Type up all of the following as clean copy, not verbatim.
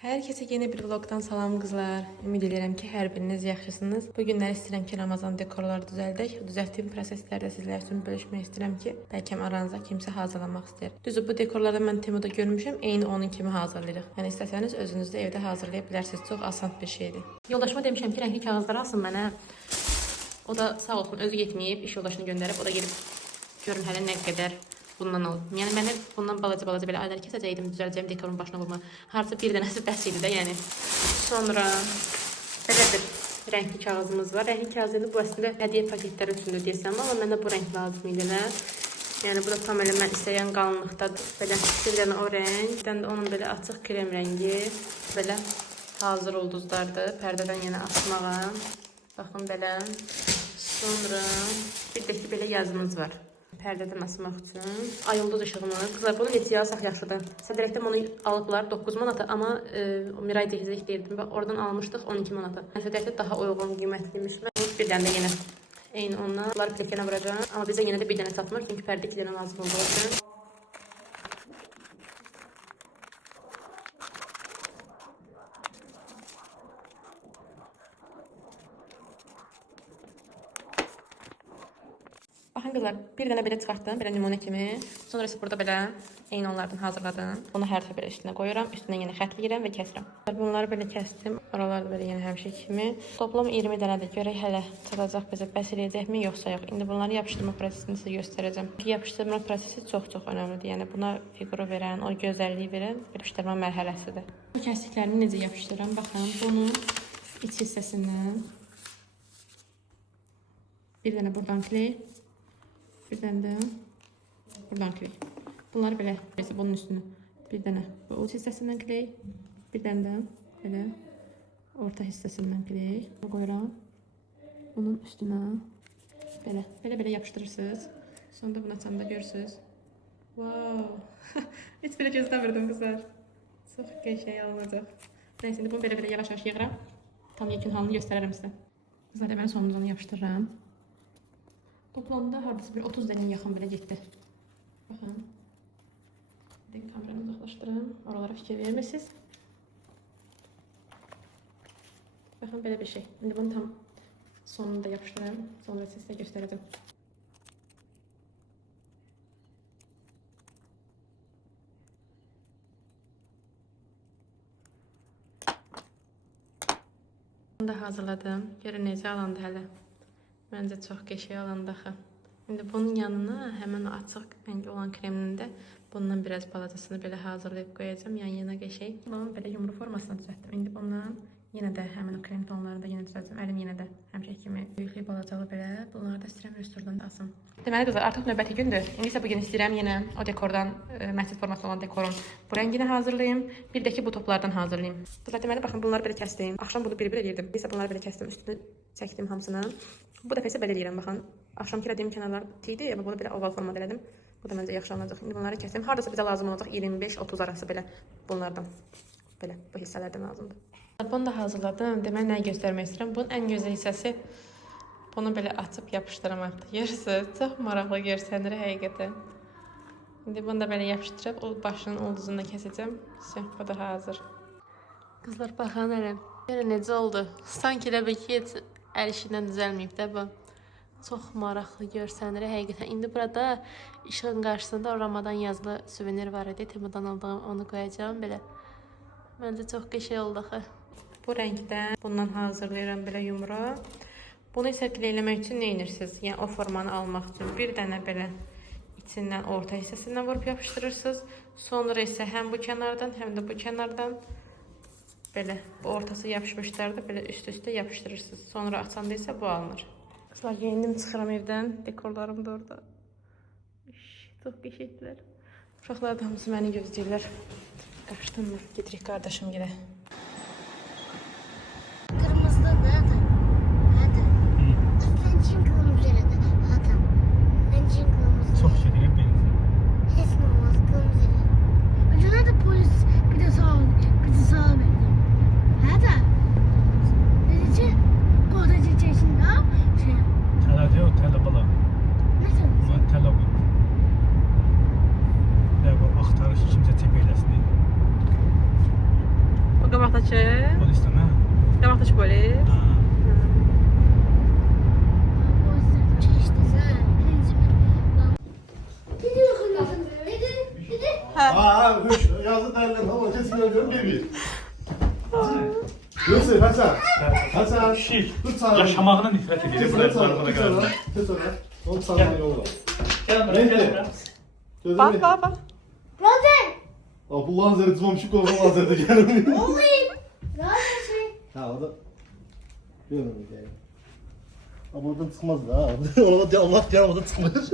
Herkese yeni bir vlogdan salam qızlar. Ümid edirəm ki, hər biriniz yaxşısınız. Bu günlər istəyirəm ki, Ramazan dekorları düzəldək. Düzəltdiyim proseslərdə sizlər üçün bölüşmək istəyirəm ki, bəlkə aranızda kimsə hazırlamaq istəyir. Düzdür, bu dekorlarda mən Temuda görmüşəm, eyni onun kimi hazırlayırıq. Yəni istəsəniz özünüz də evdə hazırlaya bilərsiniz. Çox asan bir şeydir. Yoldaşıma demişəm ki, rəngli kağızlar alsın mənə. O da sağ olsun, özü getməyib, iş yoldaşını göndərib. O da gedib görün hələ nə qədər bundan aldım. Yəni mən bundan balaca belə aylar kəsəcəydim, düzələcəyim dekorun başına vurma. Harca bir dənəsi bəs idi də, yəni. Sonra belə bir rəngli kağızımız var. Rəngli kağızı bu əslində hədiyyə paketləri üçündür deyəsən, amma mənə bu rəng lazım idi də. Yəni bu da tam elə mən istəyən qalınlıqdadır. Belə bir dənə o rəng, bir dənə də onun belə açıq krem rəngi, belə hazır ulduzlardır. Pərdədən yenə asmağa. Baxın belə. Sonra bir də ki belə yazımız var. Pərdədən asmaq üçün. Ay ulduz işığını. Qızlar bunu neçə yazsaq yaxşıdır. Sədrəkdən bunu alıblar 9 manata, amma Miray Dehizlik deyirdim və oradan almışdıq 12 manata. Sədrəkdə daha uyğun qiymətlimiş. Bir dənə də yenə eyni ondan. Bunları plekənə vuracağım. Amma bizə yenə də bir dənə satmır, çünki pərdə 2 dənə lazım olduğu üçün. Baxın qızlar, bir dənə belə çıxartdım, belə nümunə kimi. Sonra isə burada belə eyni onlardan hazırladım. Bunu hər dəfə belə üstünə qoyuram, üstünə yenə xətləyirəm və kəsirəm. Bunları belə kəsdim, oralarda belə yenə həmişə kimi. Toplam 20 dənədir. Görək hələ çatacaq bizə, bəs eləyəcəkmi, yoxsa yox. İndi bunları yapışdırma prosesini sizə göstərəcəm. Yapışdırma prosesi çox önəmlidir. Yəni buna fiquru verən, o gözəlliyi verən yapışdırma mərhələsidir. Bu kəsdiklərimi necə yapışdırıram? Baxın, bunun iç hissəsindən bir dənə buradan kley. Bir dənə də buradan kley. Bunları belə, bunun üstünə bir dənə bu uç hissəsindən kley, bir dənə də belə orta hissəsindən kley qoyuram. Bunun üstünə belə yapışdırırsınız. Sonra da bunu açanda görürsünüz. Wow! Heç belə gözləmirdim qızlar. Çox qəşəng olacaq. Nəysə, indi bunu belə yavaş-yavaş yığıram. Tam yekun halını göstərərəm sizə. Qızlar, deməli sonundan yapışdırıram. Toplamda hardasa bir 30 dənəyə yaxın belə getdi. Baxın. Bir də kameranı uzaqlaşdırım. Oralara fikir vermişsiniz. Baxın, belə bir şey. İndi bunu tam sonunu da yapışdırıram. Sonra sizə göstərəcəm. Bunu da hazırladım. Görün necə alandı hələ. Məncə çox qəşəng alanda axı. İndi bunun yanına həmən o açıq rəngi olan kremin də bundan biraz balacasını belə hazırlayıb qoyacağım. Yəni yenə qəşəng. Bunun belə yumru formasına düzəltdim. İndi bundan yenə də həmən o krem tonlarını da yenə düzəltəcəm. Əlim yenə də həmişə kimi böyüklü balacalı belə. Bunları da istəyirəm rüsturdan da asım. Deməli qızlar, artıq növbəti gündür. İndi isə bugün istəyirəm yenə o dekordan, məscid forması olan dekorun bu rəngini hazırlayayım. Bir də ki bu toplardan hazırlayayım. Qızlar, deməli baxın, bunları belə kəsdim. Axşam bunu bir-bir eləyirdim. İndi isə bunları belə kəsdim, üstünü çəkdim hamısını. Bu dəfə isə belə eləyirəm, baxın. Axşam kirədiyim kənarlar tiydi, amma bunu belə oval formada elədim. Bu da məncə yaxşı olacaq. İndi bunları kəsdim. Hardasa bizə lazım olacaq 25-30 arası belə bunlardan. Belə bu hissələrdən lazımdır. Bunu da hazırladım. Deməli nəyi göstərmək istəyirəm? Bunun ən gözəl hissəsi bunu belə açıb yapışdırmaqdır. Görürsünüz? Çox maraqlı görsənir həqiqətən. İndi bunu da belə yapışdırıb o başının ulduzunu da kəsəcəm. Bu da hazır. Qızlar, baxın hələ. Görün necə oldu? Sanki elə bir ki, heç əl işindən düzəlməyib də bu. Çox maraqlı görsənir həqiqətən. İndi burada işığın qarşısında o Ramadan yazılı suvenir var idi. Temudan aldığım, onu qoyacağım belə. Məncə çox qəşəng oldu axı. Bu rəngdən bundan hazırlayıram belə yumru. Bunu isə kleyləmək üçün nə edirsiniz? Yəni o formanı almaq üçün bir dənə belə içindən, orta hissəsindən vurub yapışdırırsınız. Sonra isə həm bu kənardan, həm də bu kənardan belə bu ortası yapışmışlar da belə üst-üstə yapışdırırsınız. Sonra açanda isə bu alınır. Qızlar, geyindim, çıxıram evdən. Dekorlarım da orada. Çox qəşəngdilər. Uşaqlar da hamısı məni gözləyirlər. Qaçdım mı? Gedirik qardaşım gilə. Çok şekilde benziyor. Önceden de polis bir de sağ verdi. Hadi. Dedi ki kodacı çeşinde şey. Tela diyor, tela bala. Nasıl? Ama tela bu. Ne bu aktarış kimse tepeylesin. Qabaqdakı. Polis de ne? Qabaqdakı polis. Ha. Aa, yazı derler ama kesin görüyorum bir. Yusuf, Hasan. Hasan. Şir. Tut sana. Yaşamağına nifret ediyor. Tut Böyle sana. zarfına Tut sana. göre. Tut sana. Onu sana yolla. Gel buraya, gel buraya. Bak, bak, bak. Aa, bu lazeri tutmamışık o lazeri de gelmiyor. Olayım. Rahat şey. Ha o da. Görmüyorum yani. Ama buradan çıkmaz da ha. Ona da Allah diye oradan çıkmaz.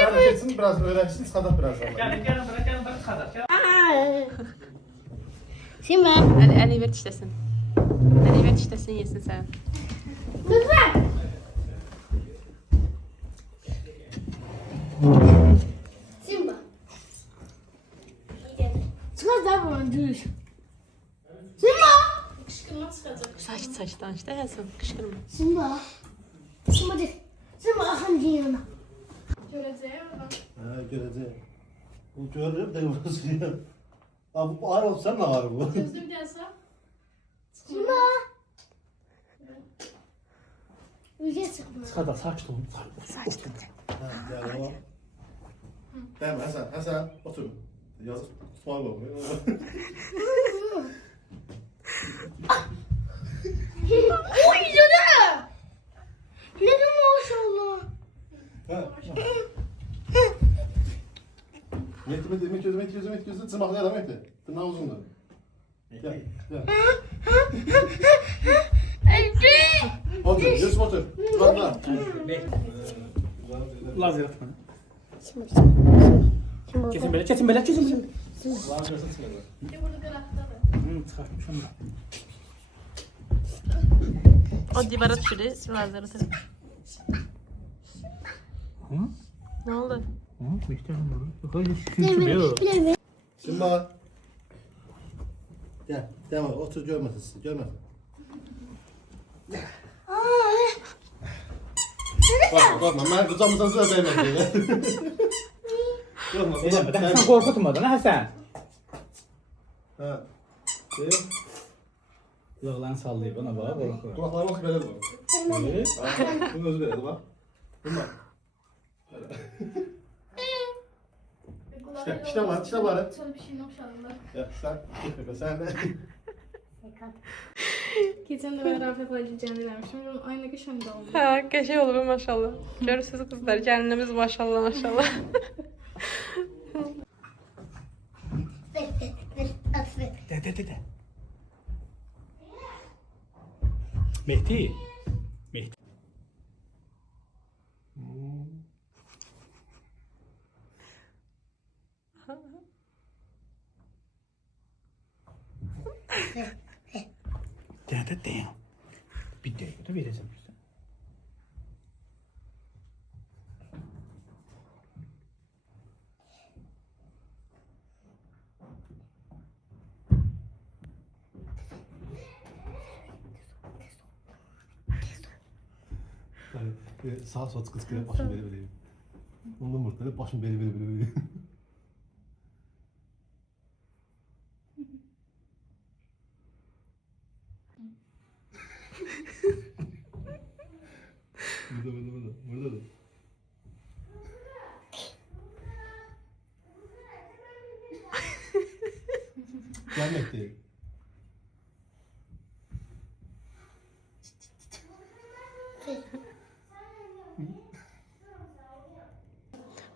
Yani geçsin biraz öğrensin sıkadan biraz ama. Gel, gel buraya, gel buraya kadar. Gel. Şimdi Əli ver dişləsin. Əli ver dişləsin, yesin sən. lütfen. Simba. Çıkar da bu düş. Simba. Saç danış da Həsən, qışqırma. Simba. Simba değil. Simba akıncı yanına. Ha göreceğim. Bu görürüm de burası ya. Abi bu ağır olsa ne ağır bu? Simba. Ülke çıkma. Sıkada saç dolun. Ha yani o. Tamam Hasan, Hasan otur. Yazık tutma baba. Oy canım. Ne de maşallah. Mehdi gözü tırmakla adam Mehdi. Tırnağı uzundu. Gel, gel. Otur, Yusuf otur. Tırmakla. Lazer atma. Kesin böyle, kesin böyle, kesin böyle. Lazer satın. Çıkartmış onu da. O divara düşürü, lazeri atır. Hı? Nə oldu? Hı? Beklerim burada. Öyle sürtmüyor. Simba. Gel, devam et. Otur görmesin sizi, görmesin. Korkma, ben kucağımızdan sıra değmedi ya. Korkma, Sen korkutmadın ha sen. Ha. Kulaklarını sallayıp bana bak. Korku. Kulaklarıma bak böyle bak. Evet. Bunu özür dilerim bak. Bunu bak. İşte var, işte var. Ya sen de. Geçen de ben Rafet Hacıcan'ı vermiştim. Aynı kış önde oldu. Hə, qəşəng olub maşallah. Görürsüz qızlar, gəlinimiz maşallah, maşallah. De. Mehdi. Mehdi. De. Bir dakika da vereceğim işte. Sağ sol sıkı sıkı başım böyle. Ondan mırtları başım böyle. Burada da. Gelmek değil.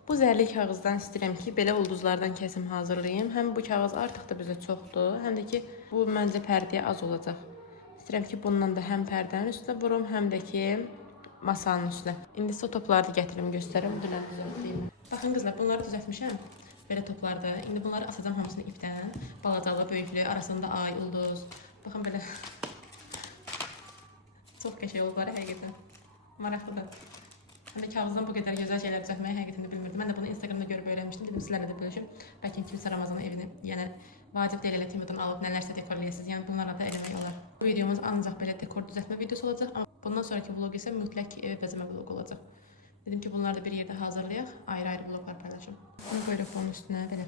Bu zərli kağızdan istəyirəm ki, belə ulduzlardan kəsim hazırlayım. Həm bu kağız artıq da bizə çoxdur, həm də ki, bu məncə pərdəyə az olacaq. İstəyirəm ki, bundan da həm pərdənin üstünə vurum, həm də ki, masanın üstünə. İndi isə topları da gətirim, göstərim, dünən düzəltdiyim. Baxın qızlar, bunları düzəltmişəm. Belə toplarda. İndi bunları asacağam hamısını ipdən. Balacalı, böyüklü, arasında ay, ulduz. Baxın belə. Çox qəşəng oldular həqiqətən. Maraqlıdır. Həm də kağızdan bu qədər gözəl şeylər düzəltməyi həqiqətən də bilmirdim. Mən də bunu Instagramda görüb öyrənmişdim. Dedim sizlərlə də bölüşüm. Bəlkə kimsə Ramazanın evini, yəni vacib deyil elə Timudan alıb nələrsə dekorlayasınız. Yəni bunlara da eləmək olar. Bu videomuz ancaq belə dekor düzəltmə videosu olacaq. Amma bundan sonraki vlog isə mütləq ev bəzəmə vlogu olacaq. Dedim ki, bunları da bir yerdə hazırlayaq, ayrı-ayrı vloglar paylaşım. Bunu qoyuruq bunun üstünə belə.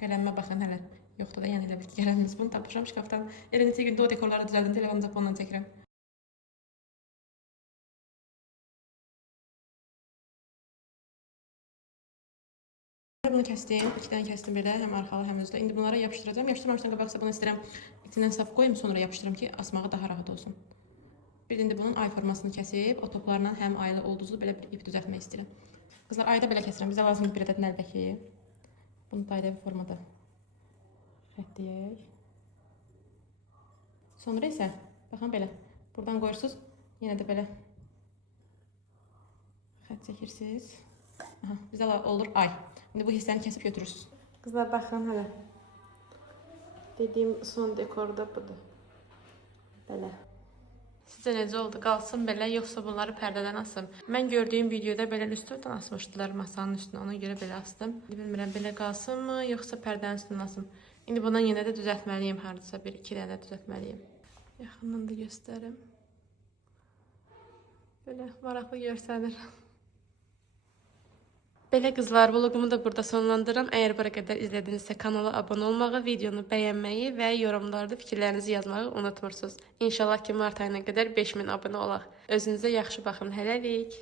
Qələmimə baxın hələ. Yoxdur da, yəni elə bil ki, gələminiz bunu tapmışam şkafdan. Elə neçə gündə o dekorları düzəldim, telefonu Japondan çəkirəm. Bunu kəsdim, 2 dənə kəsdim belə, həm arxalı, həm özdə. İndi bunlara yapışdıracağam. Yapışdırmamışdan qabaq bunu istəyirəm içindən saf qoyum, sonra yapışdırım ki, asmağı daha rahat olsun. Bir də indi bunun ay formasını kəsib, o toplarla həm aylı ulduzlu belə bir ip düzəltmək istəyirəm. Qızlar, ayda belə kəsirəm. Bizə lazımdır bir ədəd nəlbəki. Bunu dairəvi formada xəttləyək. Sonra isə, baxın belə, buradan qoyursunuz, yenə də belə xətt çəkirsiniz. Aha, bizə olur ay. İndi bu hissəni kəsib götürürsünüz. Qızlar, baxın hələ. Dediyim son dekor da budur. Belə. Sizcə necə oldu? Qalsın belə, yoxsa bunları pərdədən asım? Mən gördüyüm videoda belə üstündən asmışdılar masanın üstünə. Ona görə belə astım. Bilmirəm, belə qalsınmı, yoxsa pərdənin üstündən asım? İndi bundan yenə də düzəltməliyim hardasa. 1-2 dənə düzəltməliyim. Yaxından da göstərim. Belə maraqlı görsənir. Belə qızlar, vlogumu da burada sonlandırıram. Əgər bura qədər izlədinizsə kanala abunə olmağı, videonu bəyənməyi və yorumlarda fikirlərinizi yazmağı unutmursunuz. İnşallah ki, mart ayına qədər 5000 abunə olaq. Özünüzə yaxşı baxın. Hələlik.